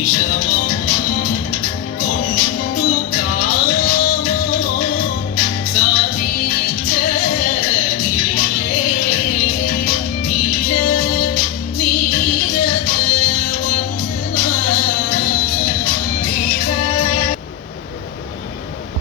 Jesus.